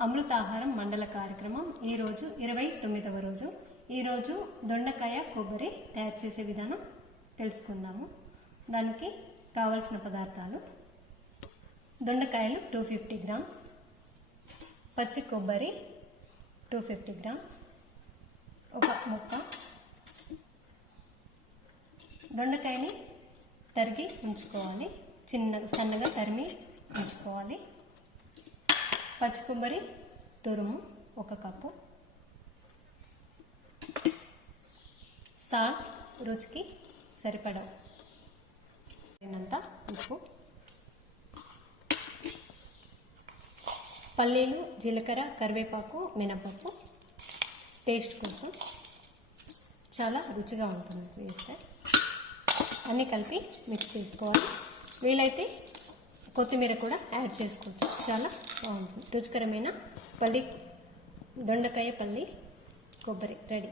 అమృతాహారం మండల కార్యక్రమం ఈరోజు ఇరవై తొమ్మిదవ రోజు. ఈరోజు దొండకాయ కొబ్బరి తయారు చేసే విధానం తెలుసుకుందాము. దానికి కావలసిన పదార్థాలు. దొండకాయలు టూ ఫిఫ్టీ గ్రామ్స్ పచ్చి కొబ్బరి టూ ఫిఫ్టీ గ్రామ్స్ ఒక ముక్క. దొండకాయని తరిగి ఉంచుకోవాలి. చిన్న సన్నగా తరిమి ఉంచుకోవాలి. పచ్చి కొబ్బరి తురుము ఒక కప్పు. సాల్ట్ రుచికి సరిపడా ఉప్పు. పల్లీలు జీలకర్ర కరివేపాకు మినపప్పు. టేస్ట్ కోసం చాలా రుచిగా ఉంటుంది వేస్తే. అన్నీ కలిపి మిక్స్ చేసుకోవాలి. వీలైతే కొత్తిమీర కూడా యాడ్ చేసుకోవచ్చు. చాలా బాగుంటుంది. రుచికరమైన పల్లి దొండకాయ పల్లి కొబ్బరి రెడీ.